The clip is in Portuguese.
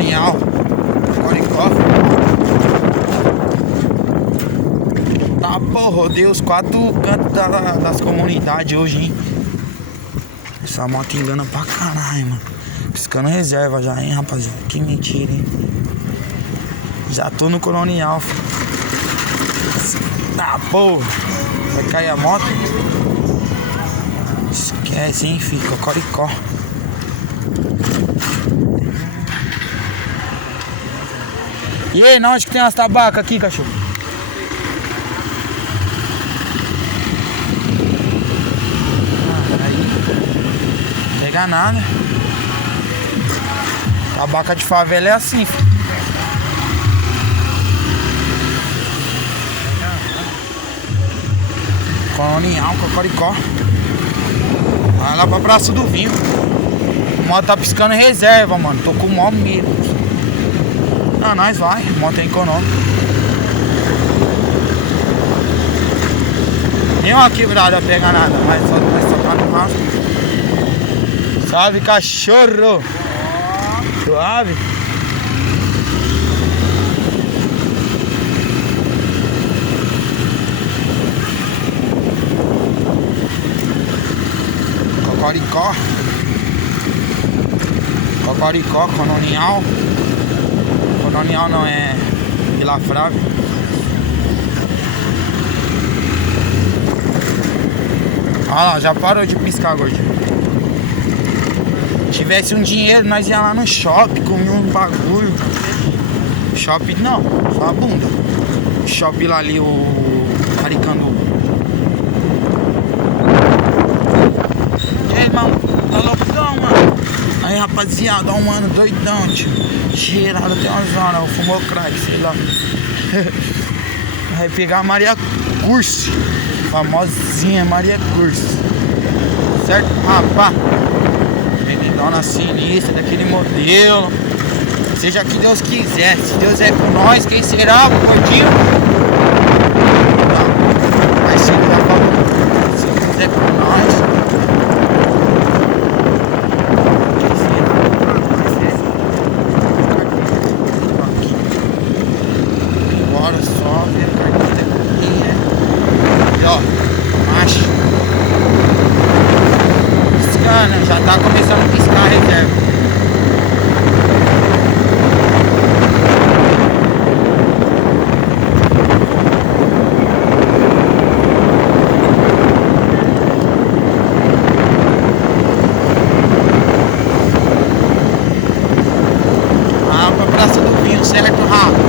colonial, Cocoricó. Tá, pô, rodei os 4 cantos das comunidades hoje, hein. Essa moto engana pra caralho, mano. Piscando reserva já, hein, rapaziada. Que mentira, hein. Já tô no colonial, filho. Tá, pô. Vai cair a moto? Esquece, hein, filho. Cocoricó. E aí, na onde que tem umas tabacas aqui, cachorro? Aí. Pega nada. Tabaca de favela é assim, filho. Colonial, Cocoricó. Vai lá pra Praça do Vinho. A moto tá piscando em reserva, mano. Tô com o maior medo. Ah, nós vai. Moto é econômica. Nenhuma quebrada pega nada. Mas só tá no rastro. Salve, cachorro. Suave. Cocoricó. Cocoricó, colonial. Colonial não, é Vila Frávia. Olha lá, já parou de piscar, gordinho. Se tivesse um dinheiro, nós ia lá no shopping, comia um bagulho. Shopping não, só a bunda. Shopping lá ali, o Aricandu. E aí, irmão, tá loucão, mano? Aí, rapaziada, ó, um mano doidão, tio. Cheirado até uma zona, fumou crack, sei lá. Vai pegar a Maria Curso. Famosinha Maria Curso. Certo, rapá? Menidona sinistra, daquele modelo. Seja que Deus quiser. Se Deus é com nós, quem será, gordinho? Mas se Deus é com nós. Já tá começando a piscar a reserva. Ah, pra Praça do Vinho, certo, Rafa?